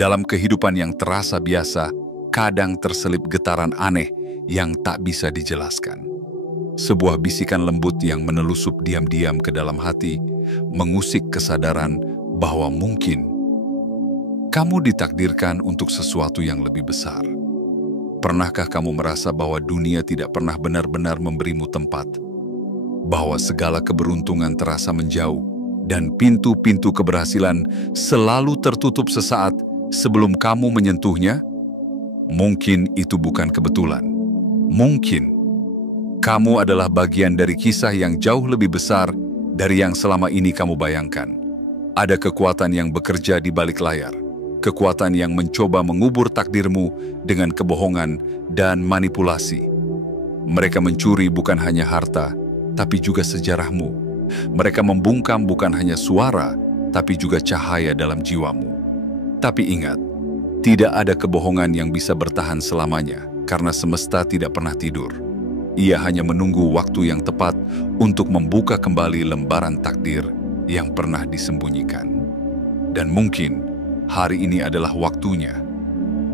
Dalam kehidupan yang terasa biasa, kadang terselip getaran aneh yang tak bisa dijelaskan. Sebuah bisikan lembut yang menelusup diam-diam ke dalam hati, mengusik kesadaran bahwa mungkin kamu ditakdirkan untuk sesuatu yang lebih besar. Pernahkah kamu merasa bahwa dunia tidak pernah benar-benar memberimu tempat? Bahwa segala keberuntungan terasa menjauh, dan pintu-pintu keberhasilan selalu tertutup sesaat sebelum kamu menyentuhnya? Mungkin itu bukan kebetulan. Mungkin kamu adalah bagian dari kisah yang jauh lebih besar dari yang selama ini kamu bayangkan. Ada kekuatan yang bekerja di balik layar, kekuatan yang mencoba mengubur takdirmu dengan kebohongan dan manipulasi. Mereka mencuri bukan hanya harta, tapi juga sejarahmu. Mereka membungkam bukan hanya suara, tapi juga cahaya dalam jiwamu. Tapi ingat, tidak ada kebohongan yang bisa bertahan selamanya, karena semesta tidak pernah tidur. Ia hanya menunggu waktu yang tepat untuk membuka kembali lembaran takdir yang pernah disembunyikan. Dan mungkin hari ini adalah waktunya.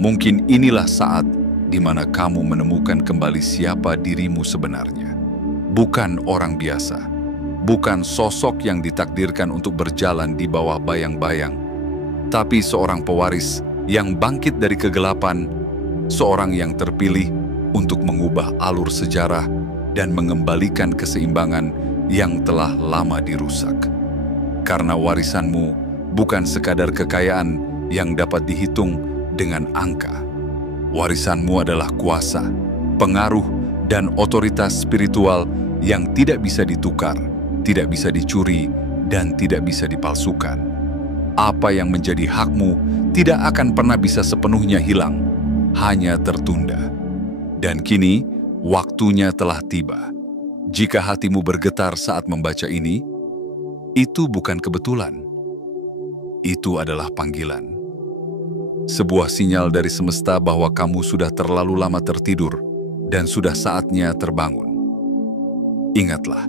Mungkin inilah saat di mana kamu menemukan kembali siapa dirimu sebenarnya. Bukan orang biasa, bukan sosok yang ditakdirkan untuk berjalan di bawah bayang-bayang, tapi seorang pewaris yang bangkit dari kegelapan, seorang yang terpilih untuk mengubah alur sejarah dan mengembalikan keseimbangan yang telah lama dirusak. Karena warisanmu bukan sekadar kekayaan yang dapat dihitung dengan angka. Warisanmu adalah kuasa, pengaruh, dan otoritas spiritual yang tidak bisa ditukar, tidak bisa dicuri, dan tidak bisa dipalsukan. Apa yang menjadi hakmu tidak akan pernah bisa sepenuhnya hilang, hanya tertunda. Dan kini, waktunya telah tiba. Jika hatimu bergetar saat membaca ini, itu bukan kebetulan. Itu adalah panggilan. Sebuah sinyal dari semesta bahwa kamu sudah terlalu lama tertidur dan sudah saatnya terbangun. Ingatlah,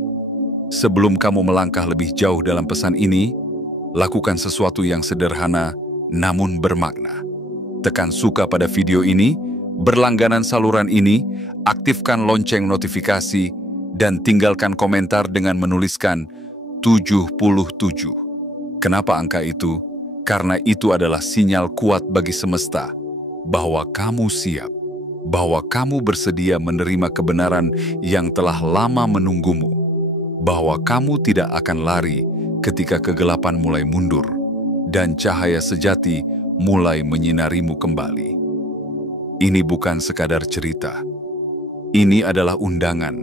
sebelum kamu melangkah lebih jauh dalam pesan ini, lakukan sesuatu yang sederhana namun bermakna. Tekan suka pada video ini, berlangganan saluran ini, aktifkan lonceng notifikasi, dan tinggalkan komentar dengan menuliskan 77. Kenapa angka itu? Karena itu adalah sinyal kuat bagi semesta bahwa kamu siap, bahwa kamu bersedia menerima kebenaran yang telah lama menunggumu, bahwa kamu tidak akan lari ketika kegelapan mulai mundur dan cahaya sejati mulai menyinarimu kembali. Ini bukan sekadar cerita. Ini adalah undangan.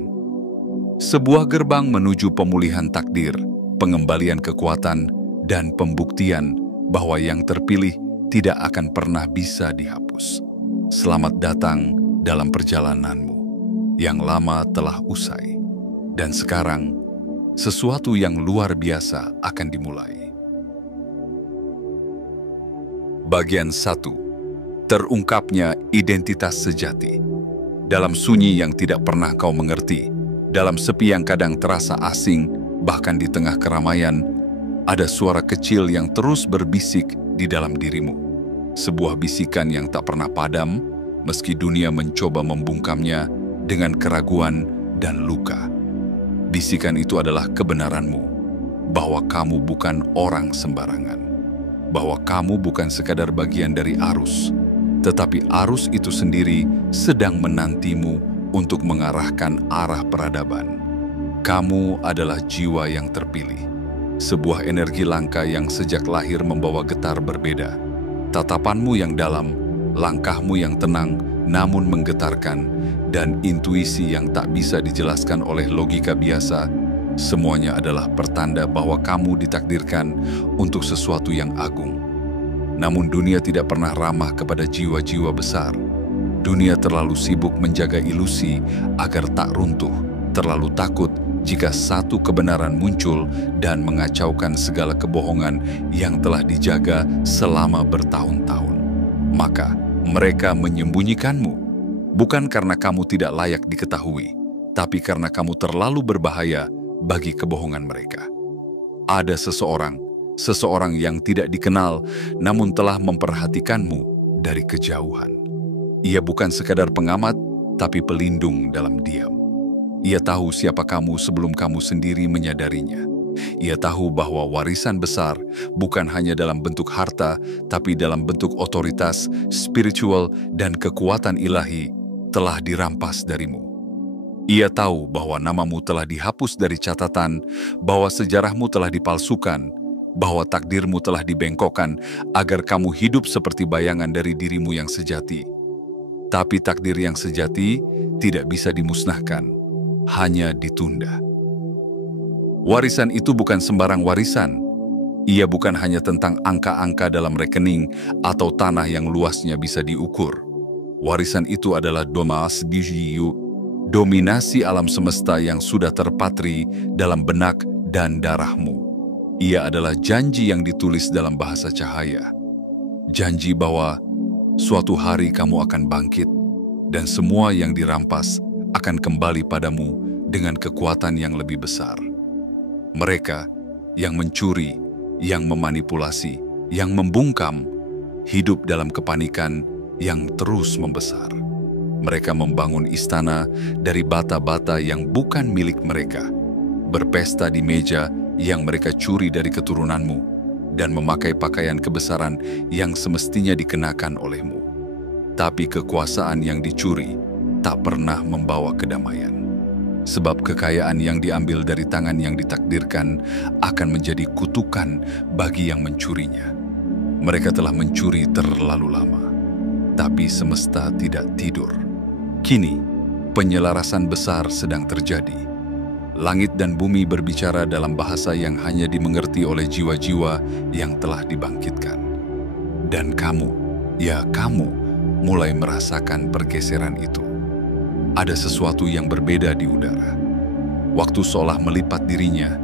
Sebuah gerbang menuju pemulihan takdir, pengembalian kekuatan, dan pembuktian bahwa yang terpilih tidak akan pernah bisa dihapus. Selamat datang dalam perjalananmu. Yang lama telah usai. Dan sekarang, sesuatu yang luar biasa akan dimulai. Bagian 1. Terungkapnya identitas sejati. Dalam sunyi yang tidak pernah kau mengerti, dalam sepi yang kadang terasa asing, bahkan di tengah keramaian, ada suara kecil yang terus berbisik di dalam dirimu. Sebuah bisikan yang tak pernah padam, meski dunia mencoba membungkamnya dengan keraguan dan luka. Bisikan itu adalah kebenaranmu, bahwa kamu bukan orang sembarangan, bahwa kamu bukan sekadar bagian dari arus, tetapi arus itu sendiri sedang menantimu untuk mengarahkan arah peradaban. Kamu adalah jiwa yang terpilih, sebuah energi langka yang sejak lahir membawa getar berbeda. Tatapanmu yang dalam, langkahmu yang tenang namun menggetarkan, dan intuisi yang tak bisa dijelaskan oleh logika biasa, semuanya adalah pertanda bahwa kamu ditakdirkan untuk sesuatu yang agung. Namun dunia tidak pernah ramah kepada jiwa-jiwa besar. Dunia terlalu sibuk menjaga ilusi agar tak runtuh, terlalu takut jika satu kebenaran muncul dan mengacaukan segala kebohongan yang telah dijaga selama bertahun-tahun. Maka mereka menyembunyikanmu, bukan karena kamu tidak layak diketahui, tapi karena kamu terlalu berbahaya bagi kebohongan mereka. Ada seseorang, seseorang yang tidak dikenal namun telah memperhatikanmu dari kejauhan. Ia bukan sekadar pengamat, tapi pelindung dalam diam. Ia tahu siapa kamu sebelum kamu sendiri menyadarinya. Ia tahu bahwa warisan besar bukan hanya dalam bentuk harta, tapi dalam bentuk otoritas, spiritual, dan kekuatan ilahi telah dirampas darimu. Ia tahu bahwa namamu telah dihapus dari catatan, bahwa sejarahmu telah dipalsukan, bahwa takdirmu telah dibengkokkan agar kamu hidup seperti bayangan dari dirimu yang sejati. Tapi takdir yang sejati tidak bisa dimusnahkan, hanya ditunda. Warisan itu bukan sembarang warisan. Ia bukan hanya tentang angka-angka dalam rekening atau tanah yang luasnya bisa diukur. Warisan itu adalah dominasi alam semesta yang sudah terpatri dalam benak dan darahmu. Ia adalah janji yang ditulis dalam bahasa cahaya. Janji bahwa suatu hari kamu akan bangkit dan semua yang dirampas akan kembali padamu dengan kekuatan yang lebih besar. Mereka yang mencuri, yang memanipulasi, yang membungkam, hidup dalam kepanikan yang terus membesar. Mereka membangun istana dari bata-bata yang bukan milik mereka, berpesta di meja yang mereka curi dari keturunanmu, dan memakai pakaian kebesaran yang semestinya dikenakan olehmu. Tapi kekuasaan yang dicuri tak pernah membawa kedamaian. Sebab kekayaan yang diambil dari tangan yang ditakdirkan akan menjadi kutukan bagi yang mencurinya. Mereka telah mencuri terlalu lama. Tapi semesta tidak tidur. Kini, penyelarasan besar sedang terjadi. Langit dan bumi berbicara dalam bahasa yang hanya dimengerti oleh jiwa-jiwa yang telah dibangkitkan. Dan kamu, ya kamu, mulai merasakan pergeseran itu. Ada sesuatu yang berbeda di udara. Waktu seolah melipat dirinya,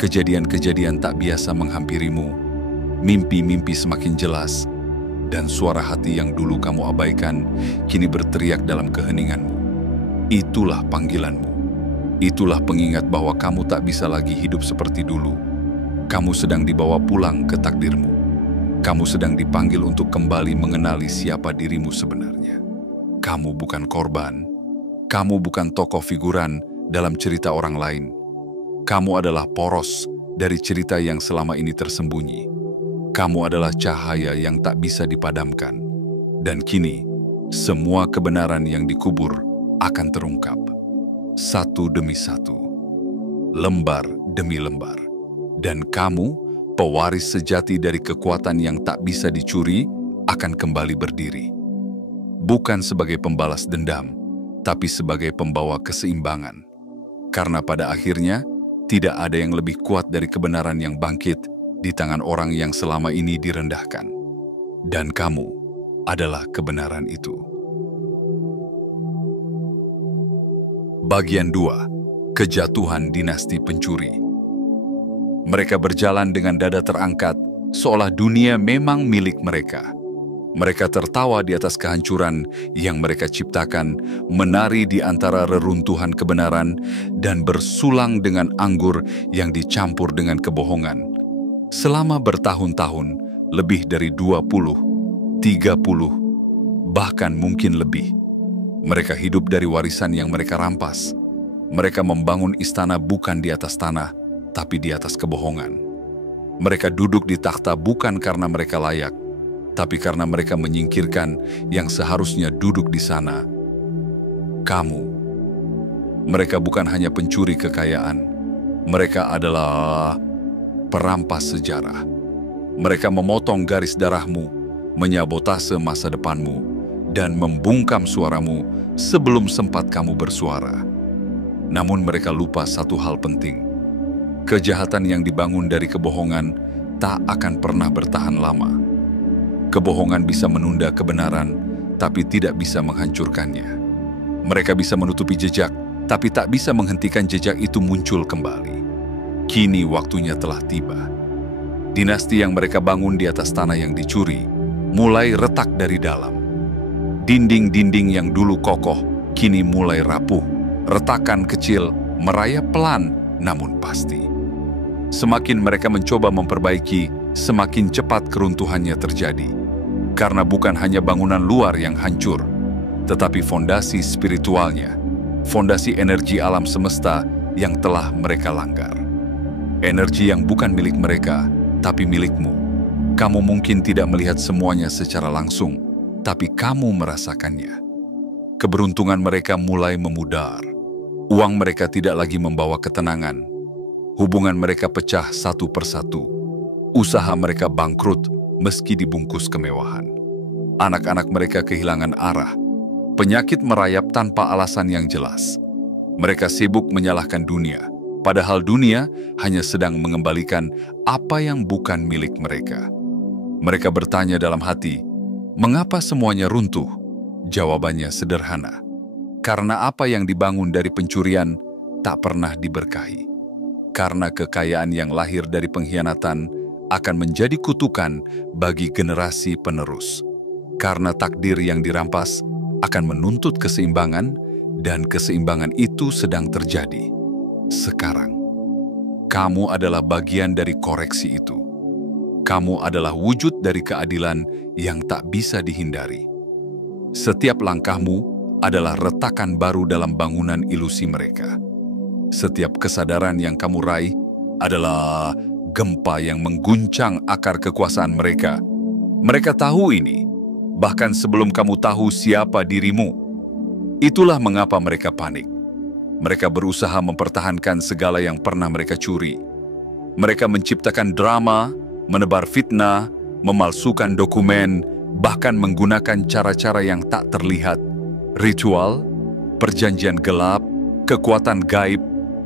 kejadian-kejadian tak biasa menghampirimu, mimpi-mimpi semakin jelas, dan suara hati yang dulu kamu abaikan kini berteriak dalam keheninganmu. Itulah panggilanmu. Itulah pengingat bahwa kamu tak bisa lagi hidup seperti dulu. Kamu sedang dibawa pulang ke takdirmu. Kamu sedang dipanggil untuk kembali mengenali siapa dirimu sebenarnya. Kamu bukan korban. Kamu bukan tokoh figuran dalam cerita orang lain. Kamu adalah poros dari cerita yang selama ini tersembunyi. Kamu adalah cahaya yang tak bisa dipadamkan. Dan kini, semua kebenaran yang dikubur akan terungkap. Satu demi satu. Lembar demi lembar. Dan kamu, pewaris sejati dari kekuatan yang tak bisa dicuri, akan kembali berdiri. Bukan sebagai pembalas dendam, tapi sebagai pembawa keseimbangan. Karena pada akhirnya, tidak ada yang lebih kuat dari kebenaran yang bangkit di tangan orang yang selama ini direndahkan. Dan kamu adalah kebenaran itu. Bagian 2. Kejatuhan dinasti pencuri. Mereka berjalan dengan dada terangkat, seolah dunia memang milik mereka. Mereka tertawa di atas kehancuran yang mereka ciptakan, menari di antara reruntuhan kebenaran, dan bersulang dengan anggur yang dicampur dengan kebohongan. Selama bertahun-tahun, lebih dari 20, 30, bahkan mungkin lebih. Mereka hidup dari warisan yang mereka rampas. Mereka membangun istana bukan di atas tanah, tapi di atas kebohongan. Mereka duduk di takhta bukan karena mereka layak, tapi karena mereka menyingkirkan yang seharusnya duduk di sana. Kamu. Mereka bukan hanya pencuri kekayaan. Mereka adalah perampas sejarah. Mereka memotong garis darahmu, menyabotase masa depanmu, dan membungkam suaramu sebelum sempat kamu bersuara. Namun mereka lupa satu hal penting. Kejahatan yang dibangun dari kebohongan tak akan pernah bertahan lama. Kebohongan bisa menunda kebenaran, tapi tidak bisa menghancurkannya. Mereka bisa menutupi jejak, tapi tak bisa menghentikan jejak itu muncul kembali. Kini waktunya telah tiba. Dinasti yang mereka bangun di atas tanah yang dicuri mulai retak dari dalam. Dinding-dinding yang dulu kokoh kini mulai rapuh. Retakan kecil merayap pelan namun pasti. Semakin mereka mencoba memperbaiki, semakin cepat keruntuhannya terjadi. Karena bukan hanya bangunan luar yang hancur, tetapi fondasi spiritualnya, fondasi energi alam semesta yang telah mereka langgar. Energi yang bukan milik mereka, tapi milikmu. Kamu mungkin tidak melihat semuanya secara langsung, tapi kamu merasakannya. Keberuntungan mereka mulai memudar. Uang mereka tidak lagi membawa ketenangan. Hubungan mereka pecah satu persatu. Usaha mereka bangkrut meski dibungkus kemewahan. Anak-anak mereka kehilangan arah. Penyakit merayap tanpa alasan yang jelas. Mereka sibuk menyalahkan dunia, padahal dunia hanya sedang mengembalikan apa yang bukan milik mereka. Mereka bertanya dalam hati, mengapa semuanya runtuh? Jawabannya sederhana. Karena apa yang dibangun dari pencurian tak pernah diberkahi. Karena kekayaan yang lahir dari pengkhianatan akan menjadi kutukan bagi generasi penerus. Karena takdir yang dirampas akan menuntut keseimbangan, dan keseimbangan itu sedang terjadi. Sekarang, kamu adalah bagian dari koreksi itu. Kamu adalah wujud dari keadilan yang tak bisa dihindari. Setiap langkahmu adalah retakan baru dalam bangunan ilusi mereka. Setiap kesadaran yang kamu raih adalah gempa yang mengguncang akar kekuasaan mereka. Mereka tahu ini, bahkan sebelum kamu tahu siapa dirimu. Itulah mengapa mereka panik. Mereka berusaha mempertahankan segala yang pernah mereka curi. Mereka menciptakan drama, menebar fitnah, memalsukan dokumen, bahkan menggunakan cara-cara yang tak terlihat. Ritual, perjanjian gelap, kekuatan gaib,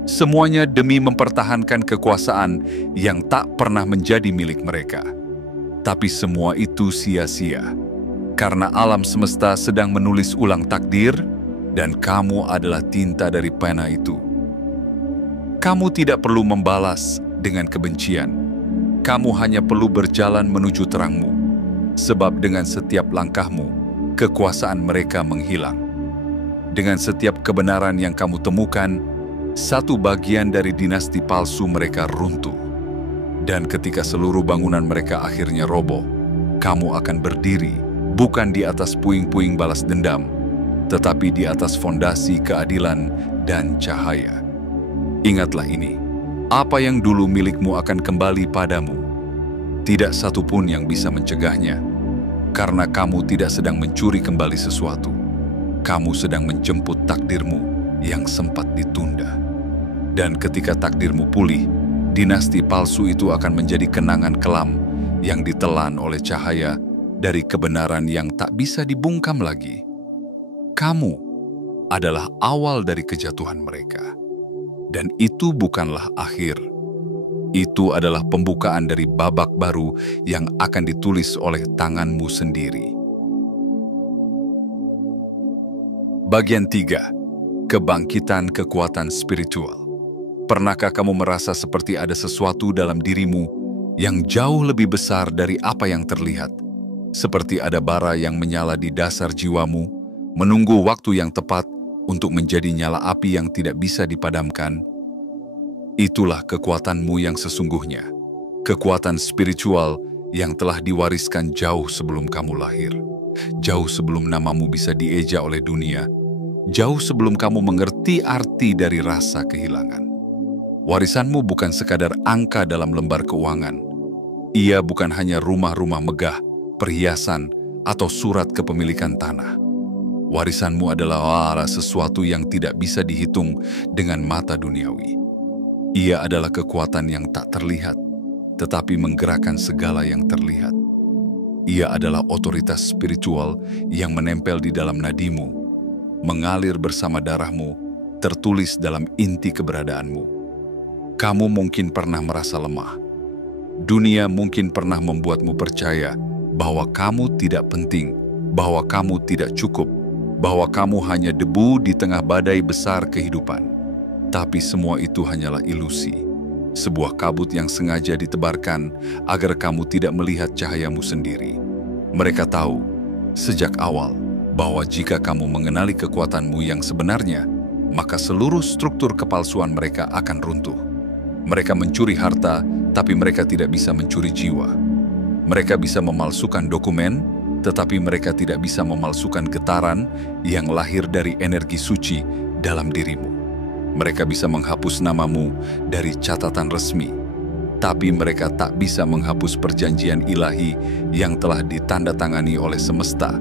semuanya demi mempertahankan kekuasaan yang tak pernah menjadi milik mereka. Tapi semua itu sia-sia, karena alam semesta sedang menulis ulang takdir, dan kamu adalah tinta dari pena itu. Kamu tidak perlu membalas dengan kebencian. Kamu hanya perlu berjalan menuju terangmu, sebab dengan setiap langkahmu, kekuasaan mereka menghilang. Dengan setiap kebenaran yang kamu temukan, satu bagian dari dinasti palsu mereka runtuh. Dan ketika seluruh bangunan mereka akhirnya roboh, kamu akan berdiri bukan di atas puing-puing balas dendam, tetapi di atas fondasi keadilan dan cahaya. Ingatlah ini, apa yang dulu milikmu akan kembali padamu. Tidak satu pun yang bisa mencegahnya. Karena kamu tidak sedang mencuri kembali sesuatu. Kamu sedang menjemput takdirmu yang sempat ditunda. Dan ketika takdirmu pulih, dinasti palsu itu akan menjadi kenangan kelam yang ditelan oleh cahaya dari kebenaran yang tak bisa dibungkam lagi. Kamu adalah awal dari kejatuhan mereka. Dan itu bukanlah akhir. Itu adalah pembukaan dari babak baru yang akan ditulis oleh tanganmu sendiri. Bagian 3. Kebangkitan kekuatan spiritual. Pernahkah kamu merasa seperti ada sesuatu dalam dirimu yang jauh lebih besar dari apa yang terlihat? Seperti ada bara yang menyala di dasar jiwamu, menunggu waktu yang tepat untuk menjadi nyala api yang tidak bisa dipadamkan? Itulah kekuatanmu yang sesungguhnya, kekuatan spiritual yang telah diwariskan jauh sebelum kamu lahir, jauh sebelum namamu bisa dieja oleh dunia, jauh sebelum kamu mengerti arti dari rasa kehilangan. Warisanmu bukan sekadar angka dalam lembar keuangan. Ia bukan hanya rumah-rumah megah, perhiasan, atau surat kepemilikan tanah. Warisanmu adalah sesuatu yang tidak bisa dihitung dengan mata duniawi. Ia adalah kekuatan yang tak terlihat, tetapi menggerakkan segala yang terlihat. Ia adalah otoritas spiritual yang menempel di dalam nadimu, mengalir bersama darahmu, tertulis dalam inti keberadaanmu. Kamu mungkin pernah merasa lemah. Dunia mungkin pernah membuatmu percaya bahwa kamu tidak penting, bahwa kamu tidak cukup, bahwa kamu hanya debu di tengah badai besar kehidupan. Tapi semua itu hanyalah ilusi, sebuah kabut yang sengaja ditebarkan agar kamu tidak melihat cahayamu sendiri. Mereka tahu sejak awal bahwa jika kamu mengenali kekuatanmu yang sebenarnya, maka seluruh struktur kepalsuan mereka akan runtuh. Mereka mencuri harta, tapi mereka tidak bisa mencuri jiwa. Mereka bisa memalsukan dokumen, tetapi mereka tidak bisa memalsukan getaran yang lahir dari energi suci dalam dirimu. Mereka bisa menghapus namamu dari catatan resmi, tapi mereka tak bisa menghapus perjanjian ilahi yang telah ditandatangani oleh semesta,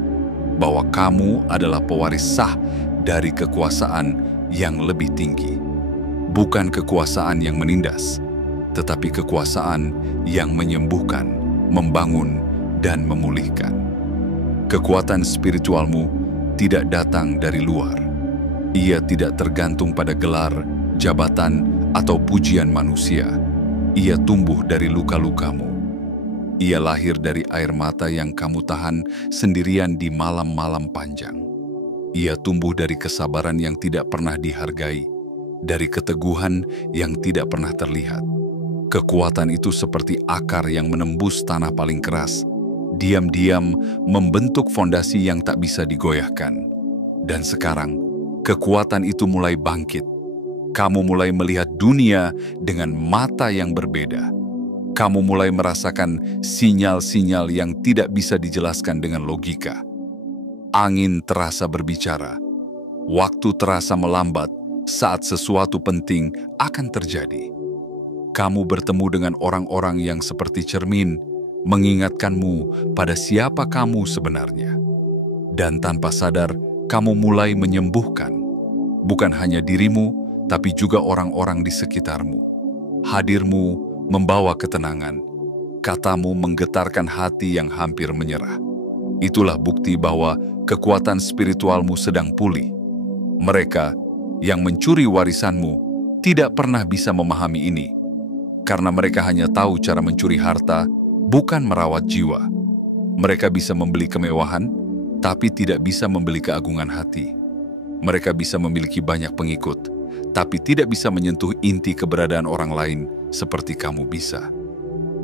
bahwa kamu adalah pewaris sah dari kekuasaan yang lebih tinggi. Bukan kekuasaan yang menindas, tetapi kekuasaan yang menyembuhkan, membangun, dan memulihkan. Kekuatan spiritualmu tidak datang dari luar. Ia tidak tergantung pada gelar, jabatan, atau pujian manusia. Ia tumbuh dari luka-lukamu. Ia lahir dari air mata yang kamu tahan sendirian di malam-malam panjang. Ia tumbuh dari kesabaran yang tidak pernah dihargai, dari keteguhan yang tidak pernah terlihat. Kekuatan itu seperti akar yang menembus tanah paling keras, diam-diam membentuk fondasi yang tak bisa digoyahkan. Dan sekarang, kekuatan itu mulai bangkit. Kamu mulai melihat dunia dengan mata yang berbeda. Kamu mulai merasakan sinyal-sinyal yang tidak bisa dijelaskan dengan logika. Angin terasa berbicara. Waktu terasa melambat saat sesuatu penting akan terjadi. Kamu bertemu dengan orang-orang yang seperti cermin, mengingatkanmu pada siapa kamu sebenarnya. Dan tanpa sadar, kamu mulai menyembuhkan. Bukan hanya dirimu, tapi juga orang-orang di sekitarmu. Hadirmu membawa ketenangan. Katamu menggetarkan hati yang hampir menyerah. Itulah bukti bahwa kekuatan spiritualmu sedang pulih. Mereka yang mencuri warisanmu tidak pernah bisa memahami ini, karena mereka hanya tahu cara mencuri harta, bukan merawat jiwa. Mereka bisa membeli kemewahan, tapi tidak bisa membeli keagungan hati. Mereka bisa memiliki banyak pengikut, tapi tidak bisa menyentuh inti keberadaan orang lain seperti kamu bisa.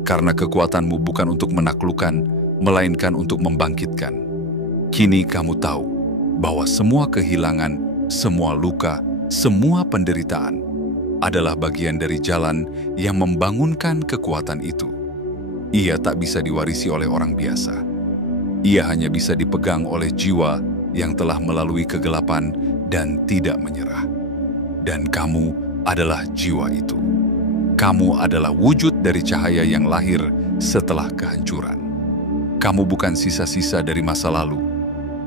Karena kekuatanmu bukan untuk menaklukkan, melainkan untuk membangkitkan. Kini kamu tahu bahwa semua kehilangan, semua luka, semua penderitaan adalah bagian dari jalan yang membangunkan kekuatan itu. Ia tak bisa diwarisi oleh orang biasa. Ia hanya bisa dipegang oleh jiwa yang telah melalui kegelapan dan tidak menyerah. Dan kamu adalah jiwa itu. Kamu adalah wujud dari cahaya yang lahir setelah kehancuran. Kamu bukan sisa-sisa dari masa lalu.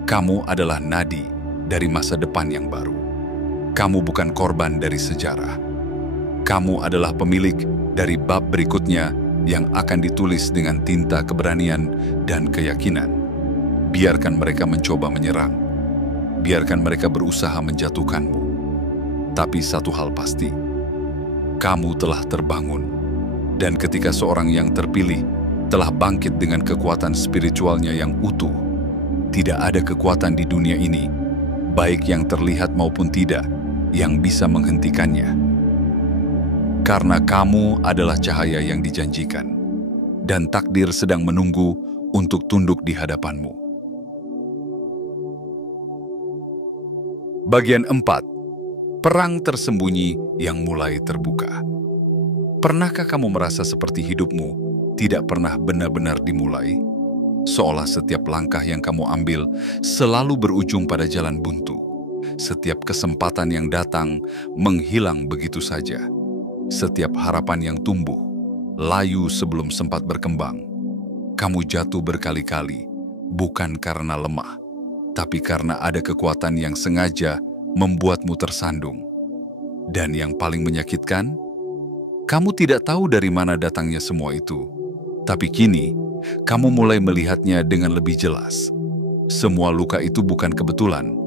Kamu adalah nadi dari masa depan yang baru. Kamu bukan korban dari sejarah. Kamu adalah pemilik dari bab berikutnya yang akan ditulis dengan tinta keberanian dan keyakinan. Biarkan mereka mencoba menyerang. Biarkan mereka berusaha menjatuhkanmu. Tapi satu hal pasti, kamu telah terbangun. Dan ketika seorang yang terpilih telah bangkit dengan kekuatan spiritualnya yang utuh, tidak ada kekuatan di dunia ini, baik yang terlihat maupun tidak, yang bisa menghentikannya. Karena kamu adalah cahaya yang dijanjikan, dan takdir sedang menunggu untuk tunduk di hadapanmu. Bagian 4. Perang tersembunyi yang mulai terbuka. Pernahkah kamu merasa seperti hidupmu tidak pernah benar-benar dimulai? Seolah setiap langkah yang kamu ambil selalu berujung pada jalan buntu. Setiap kesempatan yang datang menghilang begitu saja. Setiap harapan yang tumbuh, layu sebelum sempat berkembang. Kamu jatuh berkali-kali, bukan karena lemah, tapi karena ada kekuatan yang sengaja membuatmu tersandung. Dan yang paling menyakitkan, kamu tidak tahu dari mana datangnya semua itu. Tapi kini, kamu mulai melihatnya dengan lebih jelas. Semua luka itu bukan kebetulan.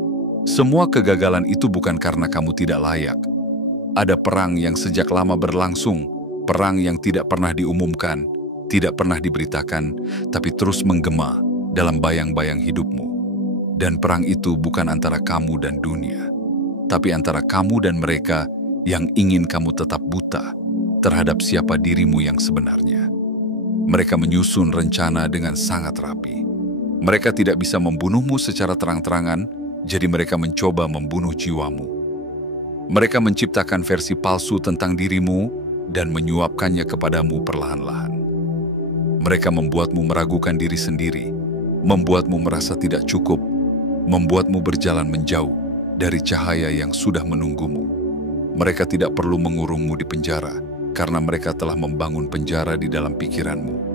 Semua kegagalan itu bukan karena kamu tidak layak. Ada perang yang sejak lama berlangsung, perang yang tidak pernah diumumkan, tidak pernah diberitakan, tapi terus menggema dalam bayang-bayang hidupmu. Dan perang itu bukan antara kamu dan dunia, tapi antara kamu dan mereka yang ingin kamu tetap buta terhadap siapa dirimu yang sebenarnya. Mereka menyusun rencana dengan sangat rapi. Mereka tidak bisa membunuhmu secara terang-terangan, jadi mereka mencoba membunuh jiwamu. Mereka menciptakan versi palsu tentang dirimu, dan menyuapkannya kepadamu perlahan-lahan. Mereka membuatmu meragukan diri sendiri, membuatmu merasa tidak cukup, membuatmu berjalan menjauh dari cahaya yang sudah menunggumu. Mereka tidak perlu mengurungmu di penjara, karena mereka telah membangun penjara di dalam pikiranmu.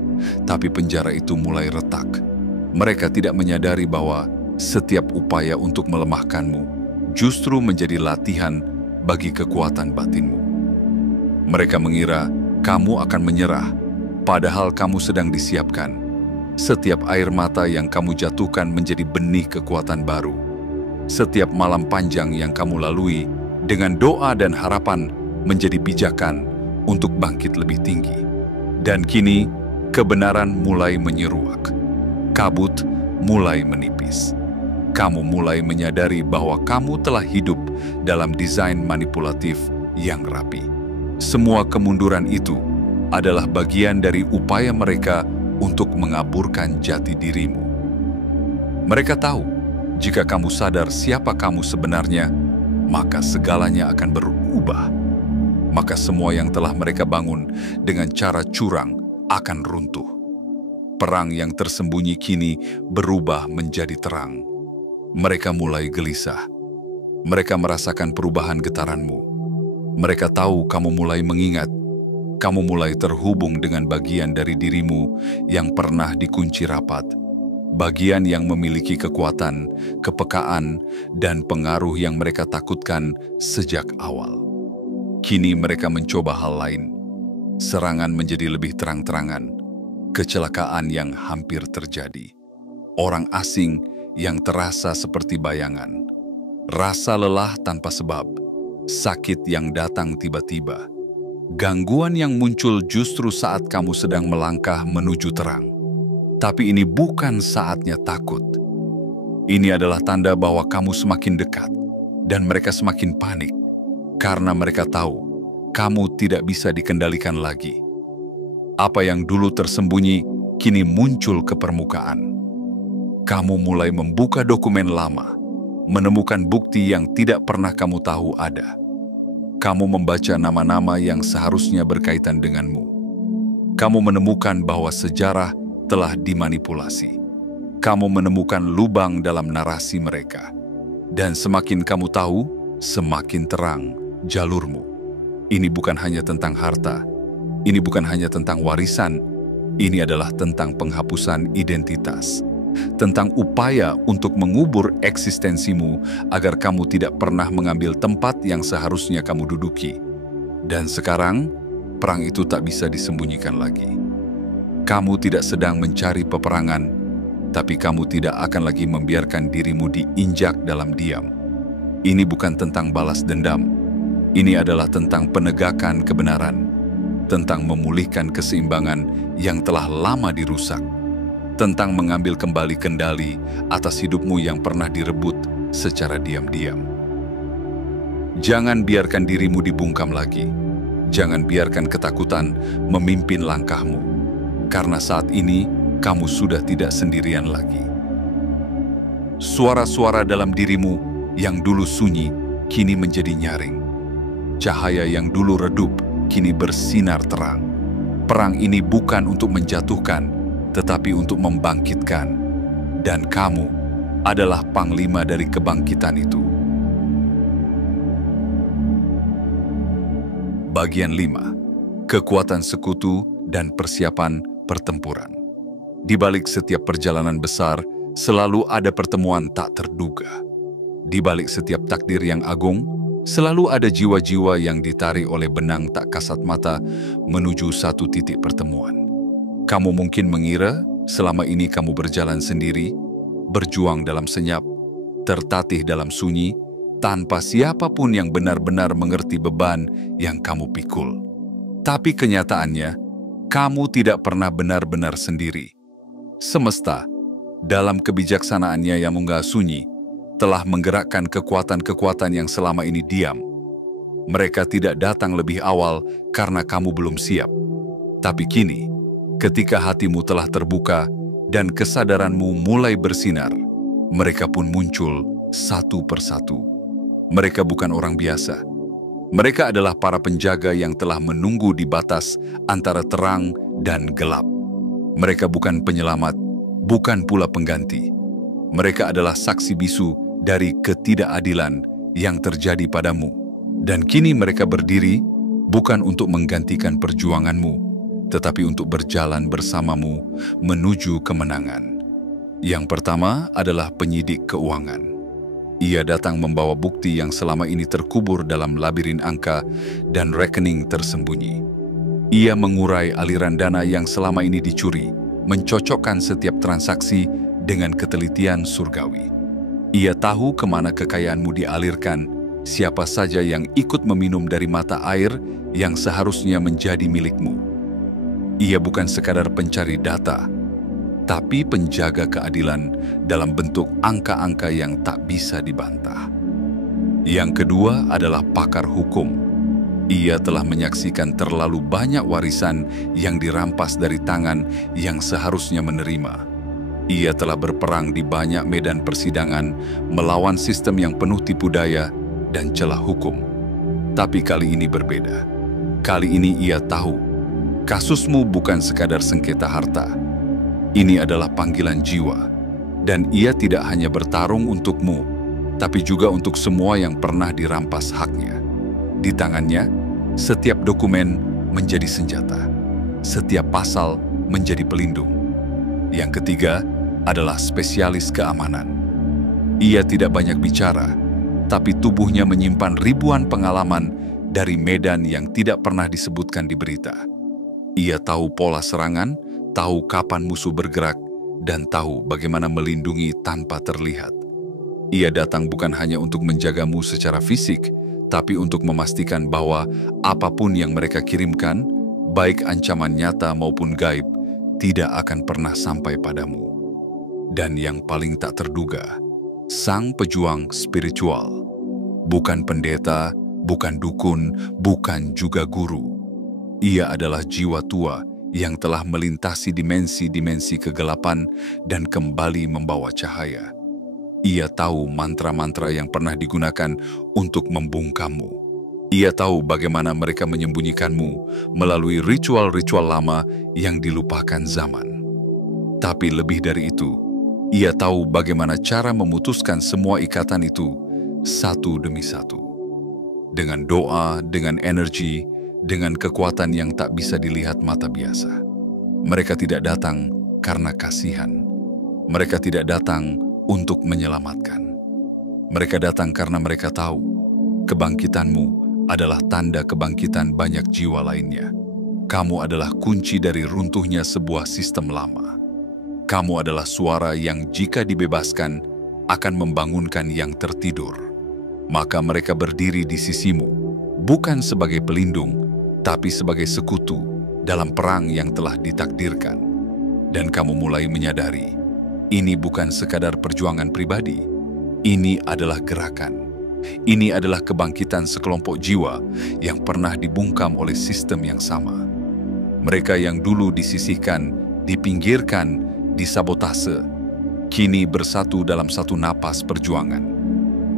Tapi penjara itu mulai retak. Mereka tidak menyadari bahwa setiap upaya untuk melemahkanmu justru menjadi latihan bagi kekuatan batinmu. Mereka mengira kamu akan menyerah, padahal kamu sedang disiapkan. Setiap air mata yang kamu jatuhkan menjadi benih kekuatan baru. Setiap malam panjang yang kamu lalui dengan doa dan harapan menjadi pijakan untuk bangkit lebih tinggi. Dan kini, kebenaran mulai menyeruak. Kabut mulai menipis. Kamu mulai menyadari bahwa kamu telah hidup dalam desain manipulatif yang rapi. Semua kemunduran itu adalah bagian dari upaya mereka untuk mengaburkan jati dirimu. Mereka tahu, jika kamu sadar siapa kamu sebenarnya, maka segalanya akan berubah. Maka semua yang telah mereka bangun dengan cara curang akan runtuh. Perang yang tersembunyi kini berubah menjadi terang. Mereka mulai gelisah. Mereka merasakan perubahan getaranmu. Mereka tahu kamu mulai mengingat. Kamu mulai terhubung dengan bagian dari dirimu yang pernah dikunci rapat. Bagian yang memiliki kekuatan, kepekaan, dan pengaruh yang mereka takutkan sejak awal. Kini mereka mencoba hal lain. Serangan menjadi lebih terang-terangan. Kecelakaan yang hampir terjadi. Orang asing yang terasa seperti bayangan. Rasa lelah tanpa sebab. Sakit yang datang tiba-tiba. Gangguan yang muncul justru saat kamu sedang melangkah menuju terang. Tapi ini bukan saatnya takut. Ini adalah tanda bahwa kamu semakin dekat, dan mereka semakin panik, karena mereka tahu kamu tidak bisa dikendalikan lagi. Apa yang dulu tersembunyi, kini muncul ke permukaan. Kamu mulai membuka dokumen lama, menemukan bukti yang tidak pernah kamu tahu ada. Kamu membaca nama-nama yang seharusnya berkaitan denganmu. Kamu menemukan bahwa sejarah telah dimanipulasi. Kamu menemukan lubang dalam narasi mereka. Dan semakin kamu tahu, semakin terang jalurmu. Ini bukan hanya tentang harta. Ini bukan hanya tentang warisan. Ini adalah tentang penghapusan identitas. Tentang upaya untuk mengubur eksistensimu agar kamu tidak pernah mengambil tempat yang seharusnya kamu duduki. Dan sekarang, perang itu tak bisa disembunyikan lagi. Kamu tidak sedang mencari peperangan, tapi kamu tidak akan lagi membiarkan dirimu diinjak dalam diam. Ini bukan tentang balas dendam. Ini adalah tentang penegakan kebenaran, tentang memulihkan keseimbangan yang telah lama dirusak, tentang mengambil kembali kendali atas hidupmu yang pernah direbut secara diam-diam. Jangan biarkan dirimu dibungkam lagi. Jangan biarkan ketakutan memimpin langkahmu. Karena saat ini, kamu sudah tidak sendirian lagi. Suara-suara dalam dirimu yang dulu sunyi, kini menjadi nyaring. Cahaya yang dulu redup, kini bersinar terang. Perang ini bukan untuk menjatuhkan, tetapi untuk membangkitkan. Dan kamu adalah panglima dari kebangkitan itu. Bagian 5. Kekuatan sekutu dan persiapan pertempuran. Di balik setiap perjalanan besar, selalu ada pertemuan tak terduga. Di balik setiap takdir yang agung, selalu ada jiwa-jiwa yang ditarik oleh benang tak kasat mata menuju satu titik pertemuan. Kamu mungkin mengira selama ini kamu berjalan sendiri, berjuang dalam senyap, tertatih dalam sunyi, tanpa siapapun yang benar-benar mengerti beban yang kamu pikul. Tapi kenyataannya, kamu tidak pernah benar-benar sendiri. Semesta, dalam kebijaksanaannya yang enggak sunyi, telah menggerakkan kekuatan-kekuatan yang selama ini diam. Mereka tidak datang lebih awal karena kamu belum siap. Tapi kini, ketika hatimu telah terbuka dan kesadaranmu mulai bersinar, mereka pun muncul satu persatu. Mereka bukan orang biasa. Mereka adalah para penjaga yang telah menunggu di batas antara terang dan gelap. Mereka bukan penyelamat, bukan pula pengganti. Mereka adalah saksi bisu dari ketidakadilan yang terjadi padamu. Dan kini mereka berdiri bukan untuk menggantikan perjuanganmu, tetapi untuk berjalan bersamamu menuju kemenangan. Yang pertama adalah penyidik keuangan. Ia datang membawa bukti yang selama ini terkubur dalam labirin angka dan rekening tersembunyi. Ia mengurai aliran dana yang selama ini dicuri, mencocokkan setiap transaksi dengan ketelitian surgawi. Ia tahu kemana kekayaanmu dialirkan, siapa saja yang ikut meminum dari mata air yang seharusnya menjadi milikmu. Ia bukan sekadar pencari data, tapi penjaga keadilan dalam bentuk angka-angka yang tak bisa dibantah. Yang kedua adalah pakar hukum. Ia telah menyaksikan terlalu banyak warisan yang dirampas dari tangan yang seharusnya menerima. Ia telah berperang di banyak medan persidangan melawan sistem yang penuh tipu daya dan celah hukum. Tapi kali ini berbeda. Kali ini ia tahu, kasusmu bukan sekadar sengketa harta. Ini adalah panggilan jiwa, dan ia tidak hanya bertarung untukmu, tapi juga untuk semua yang pernah dirampas haknya. Di tangannya, setiap dokumen menjadi senjata, setiap pasal menjadi pelindung. Yang ketiga adalah spesialis keamanan. Ia tidak banyak bicara, tapi tubuhnya menyimpan ribuan pengalaman dari medan yang tidak pernah disebutkan di berita. Ia tahu pola serangan, tahu kapan musuh bergerak, dan tahu bagaimana melindungi tanpa terlihat. Ia datang bukan hanya untuk menjagamu secara fisik, tapi untuk memastikan bahwa apapun yang mereka kirimkan, baik ancaman nyata maupun gaib, tidak akan pernah sampai padamu. Dan yang paling tak terduga, sang pejuang spiritual. Bukan pendeta, bukan dukun, bukan juga guru. Ia adalah jiwa tua yang telah melintasi dimensi-dimensi kegelapan dan kembali membawa cahaya. Ia tahu mantra-mantra yang pernah digunakan untuk membungkammu. Ia tahu bagaimana mereka menyembunyikanmu melalui ritual-ritual lama yang dilupakan zaman. Tapi lebih dari itu, ia tahu bagaimana cara memutuskan semua ikatan itu satu demi satu. Dengan doa, dengan energi, dengan kekuatan yang tak bisa dilihat mata biasa. Mereka tidak datang karena kasihan. Mereka tidak datang untuk menyelamatkan. Mereka datang karena mereka tahu kebangkitanmu adalah tanda kebangkitan banyak jiwa lainnya. Kamu adalah kunci dari runtuhnya sebuah sistem lama. Kamu adalah suara yang jika dibebaskan akan membangunkan yang tertidur. Maka mereka berdiri di sisimu, bukan sebagai pelindung, tapi sebagai sekutu dalam perang yang telah ditakdirkan. Dan kamu mulai menyadari, ini bukan sekadar perjuangan pribadi. Ini adalah gerakan. Ini adalah kebangkitan sekelompok jiwa yang pernah dibungkam oleh sistem yang sama. Mereka yang dulu disisihkan, dipinggirkan, disabotase, kini bersatu dalam satu napas perjuangan.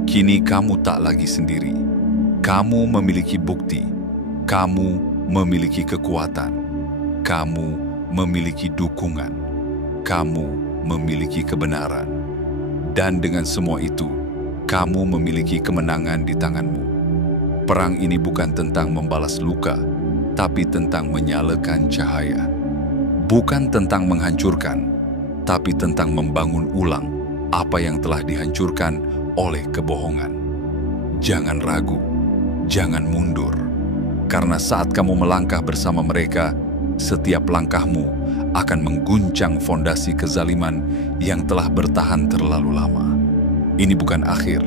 Kini kamu tak lagi sendiri. Kamu memiliki bukti. Kamu memiliki kekuatan, kamu memiliki dukungan, kamu memiliki kebenaran. Dan dengan semua itu, kamu memiliki kemenangan di tanganmu. Perang ini bukan tentang membalas luka, tapi tentang menyalakan cahaya. Bukan tentang menghancurkan, tapi tentang membangun ulang apa yang telah dihancurkan oleh kebohongan. Jangan ragu, jangan mundur. Karena saat kamu melangkah bersama mereka, setiap langkahmu akan mengguncang fondasi kezaliman yang telah bertahan terlalu lama. Ini bukan akhir.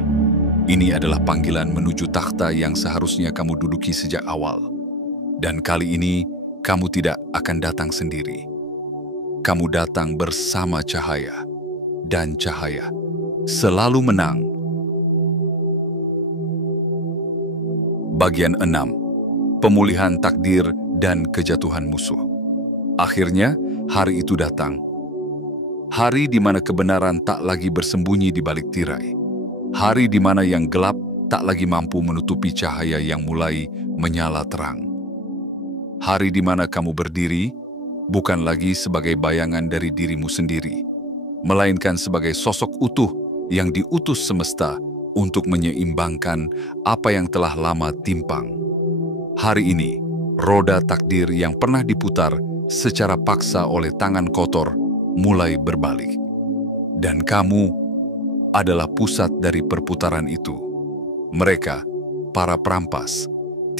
Ini adalah panggilan menuju takhta yang seharusnya kamu duduki sejak awal. Dan kali ini, kamu tidak akan datang sendiri. Kamu datang bersama cahaya. Dan cahaya selalu menang. Bagian 6. Pemulihan takdir dan kejatuhan musuh. Akhirnya, hari itu datang. Hari di mana kebenaran tak lagi bersembunyi di balik tirai. Hari di mana yang gelap tak lagi mampu menutupi cahaya yang mulai menyala terang. Hari di mana kamu berdiri bukan lagi sebagai bayangan dari dirimu sendiri, melainkan sebagai sosok utuh yang diutus semesta untuk menyeimbangkan apa yang telah lama timpang. Hari ini, roda takdir yang pernah diputar secara paksa oleh tangan kotor mulai berbalik. Dan kamu adalah pusat dari perputaran itu. Mereka, para perampas,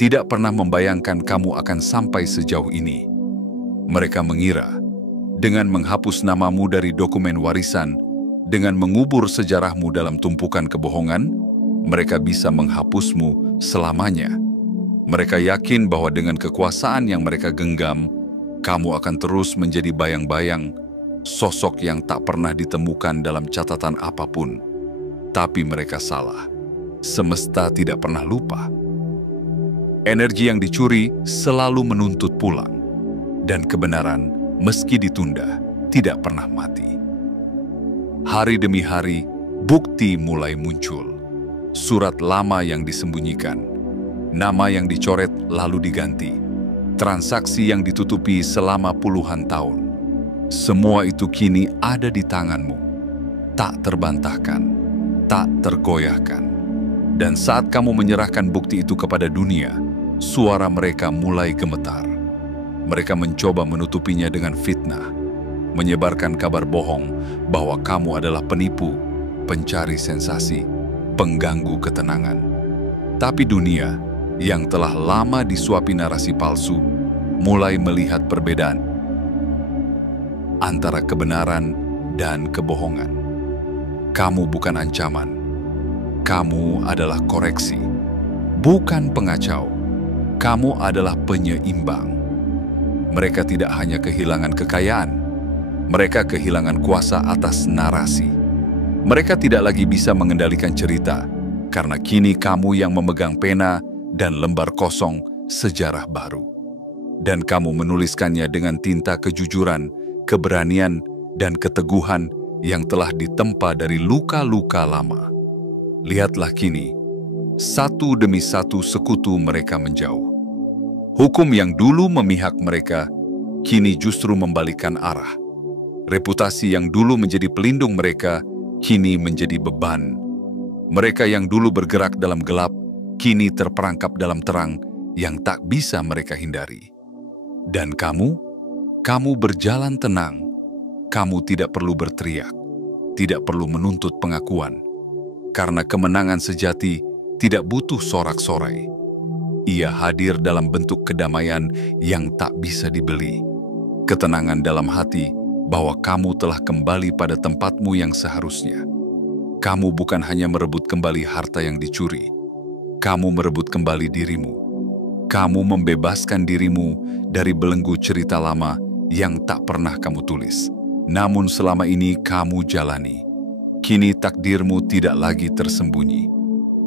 tidak pernah membayangkan kamu akan sampai sejauh ini. Mereka mengira, dengan menghapus namamu dari dokumen warisan, dengan mengubur sejarahmu dalam tumpukan kebohongan, mereka bisa menghapusmu selamanya. Mereka yakin bahwa dengan kekuasaan yang mereka genggam, kamu akan terus menjadi bayang-bayang, sosok yang tak pernah ditemukan dalam catatan apapun. Tapi mereka salah. Semesta tidak pernah lupa. Energi yang dicuri selalu menuntut pulang. Dan kebenaran, meski ditunda, tidak pernah mati. Hari demi hari, bukti mulai muncul. Surat lama yang disembunyikan, nama yang dicoret lalu diganti, transaksi yang ditutupi selama puluhan tahun. Semua itu kini ada di tanganmu, tak terbantahkan, tak tergoyahkan. Dan saat kamu menyerahkan bukti itu kepada dunia, suara mereka mulai gemetar. Mereka mencoba menutupinya dengan fitnah, menyebarkan kabar bohong bahwa kamu adalah penipu, pencari sensasi, pengganggu ketenangan. Tapi dunia yang telah lama disuapi narasi palsu mulai melihat perbedaan antara kebenaran dan kebohongan. Kamu bukan ancaman, kamu adalah koreksi, bukan pengacau, kamu adalah penyeimbang. Mereka tidak hanya kehilangan kekayaan, mereka kehilangan kuasa atas narasi. Mereka tidak lagi bisa mengendalikan cerita, karena kini kamu yang memegang pena dan lembar kosong sejarah baru. Dan kamu menuliskannya dengan tinta kejujuran, keberanian, dan keteguhan yang telah ditempa dari luka-luka lama. Lihatlah kini, satu demi satu sekutu mereka menjauh. Hukum yang dulu memihak mereka, kini justru membalikkan arah. Reputasi yang dulu menjadi pelindung mereka, kini menjadi beban. Mereka yang dulu bergerak dalam gelap, kini terperangkap dalam terang yang tak bisa mereka hindari. Dan kamu berjalan tenang. Kamu tidak perlu berteriak, tidak perlu menuntut pengakuan. Karena kemenangan sejati tidak butuh sorak-sorai. Ia hadir dalam bentuk kedamaian yang tak bisa dibeli. Ketenangan dalam hati bahwa kamu telah kembali pada tempatmu yang seharusnya. Kamu bukan hanya merebut kembali harta yang dicuri. Kamu merebut kembali dirimu. Kamu membebaskan dirimu dari belenggu cerita lama yang tak pernah kamu tulis. Namun selama ini kamu jalani. Kini takdirmu tidak lagi tersembunyi.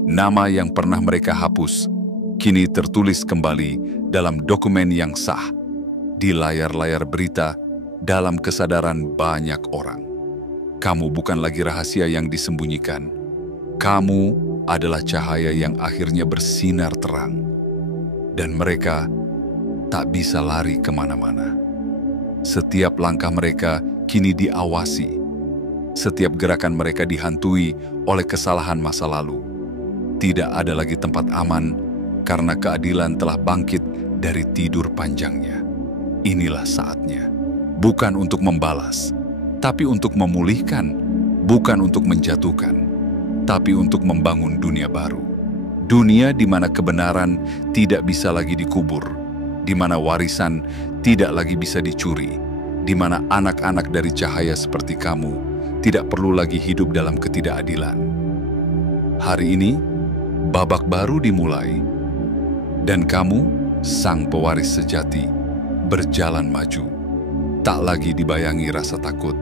Nama yang pernah mereka hapus, kini tertulis kembali dalam dokumen yang sah, di layar-layar berita, dalam kesadaran banyak orang. Kamu bukan lagi rahasia yang disembunyikan. Kamu adalah cahaya yang akhirnya bersinar terang. Dan mereka tak bisa lari kemana-mana. Setiap langkah mereka kini diawasi. Setiap gerakan mereka dihantui oleh kesalahan masa lalu. Tidak ada lagi tempat aman, karena keadilan telah bangkit dari tidur panjangnya. Inilah saatnya. Bukan untuk membalas, tapi untuk memulihkan. Bukan untuk menjatuhkan, tapi untuk membangun dunia baru. Dunia di mana kebenaran tidak bisa lagi dikubur, di mana warisan tidak lagi bisa dicuri, di mana anak-anak dari cahaya seperti kamu tidak perlu lagi hidup dalam ketidakadilan. Hari ini, babak baru dimulai, dan kamu, sang pewaris sejati, berjalan maju. Tak lagi dibayangi rasa takut,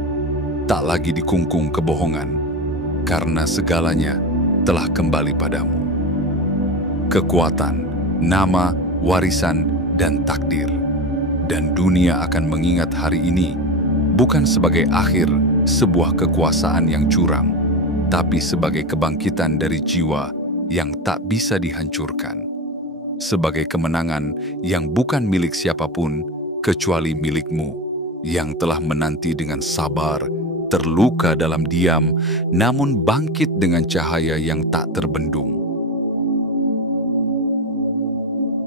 tak lagi dikungkung kebohongan, karena segalanya telah kembali padamu. Kekuatan, nama, warisan, dan takdir. Dan dunia akan mengingat hari ini bukan sebagai akhir sebuah kekuasaan yang curang, tapi sebagai kebangkitan dari jiwa yang tak bisa dihancurkan, sebagai kemenangan yang bukan milik siapapun kecuali milikmu, yang telah menanti dengan sabar, terluka dalam diam, namun bangkit dengan cahaya yang tak terbendung.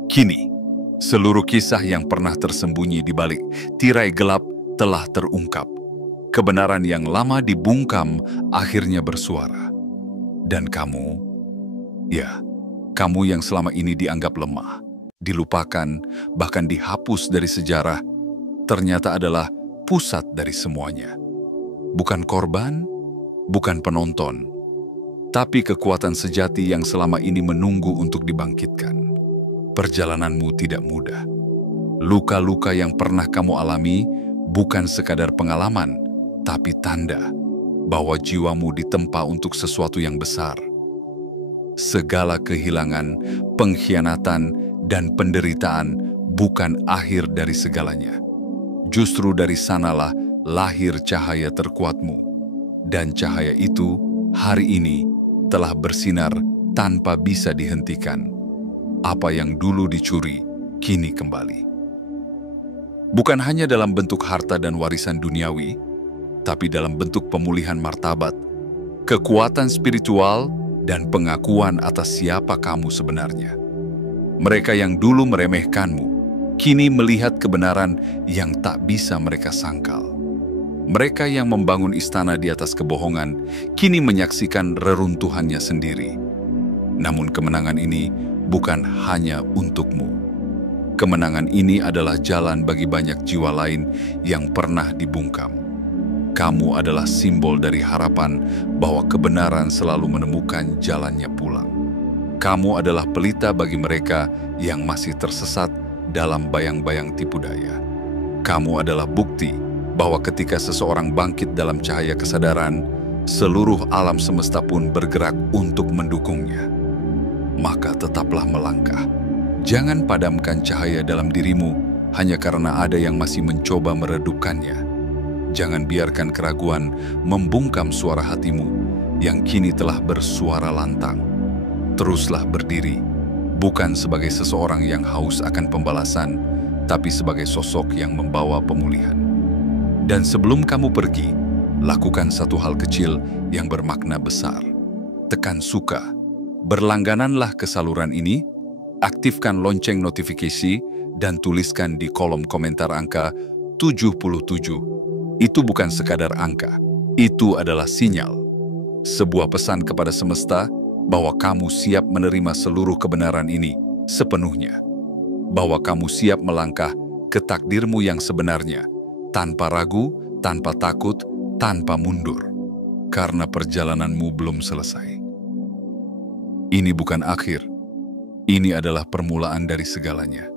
Kini, seluruh kisah yang pernah tersembunyi di balik tirai gelap telah terungkap. Kebenaran yang lama dibungkam akhirnya bersuara. Dan kamu, ya, kamu yang selama ini dianggap lemah, dilupakan, bahkan dihapus dari sejarah, ternyata adalah pusat dari semuanya. Bukan korban, bukan penonton, tapi kekuatan sejati yang selama ini menunggu untuk dibangkitkan. Perjalananmu tidak mudah. Luka-luka yang pernah kamu alami bukan sekadar pengalaman, tapi tanda bahwa jiwamu ditempa untuk sesuatu yang besar. Segala kehilangan, pengkhianatan, dan penderitaan bukan akhir dari segalanya. Justru dari sanalah lahir cahaya terkuatmu. Dan cahaya itu hari ini telah bersinar tanpa bisa dihentikan. Apa yang dulu dicuri, kini kembali. Bukan hanya dalam bentuk harta dan warisan duniawi, tapi dalam bentuk pemulihan martabat, kekuatan spiritual, dan pengakuan atas siapa kamu sebenarnya. Mereka yang dulu meremehkanmu, kini melihat kebenaran yang tak bisa mereka sangkal. Mereka yang membangun istana di atas kebohongan, kini menyaksikan reruntuhannya sendiri. Namun kemenangan ini bukan hanya untukmu. Kemenangan ini adalah jalan bagi banyak jiwa lain yang pernah dibungkam. Kamu adalah simbol dari harapan bahwa kebenaran selalu menemukan jalannya pulang. Kamu adalah pelita bagi mereka yang masih tersesat dalam bayang-bayang tipu daya. Kamu adalah bukti bahwa ketika seseorang bangkit dalam cahaya kesadaran, seluruh alam semesta pun bergerak untuk mendukungnya. Maka tetaplah melangkah. Jangan padamkan cahaya dalam dirimu hanya karena ada yang masih mencoba meredupkannya. Jangan biarkan keraguan membungkam suara hatimu yang kini telah bersuara lantang. Teruslah berdiri, bukan sebagai seseorang yang haus akan pembalasan, tapi sebagai sosok yang membawa pemulihan. Dan sebelum kamu pergi, lakukan satu hal kecil yang bermakna besar. Tekan suka. Berlanggananlah ke saluran ini, aktifkan lonceng notifikasi, dan tuliskan di kolom komentar angka 77. Itu bukan sekadar angka, itu adalah sinyal. Sebuah pesan kepada semesta bahwa kamu siap menerima seluruh kebenaran ini sepenuhnya. Bahwa kamu siap melangkah ke takdirmu yang sebenarnya, tanpa ragu, tanpa takut, tanpa mundur. Karena perjalananmu belum selesai. Ini bukan akhir, ini adalah permulaan dari segalanya.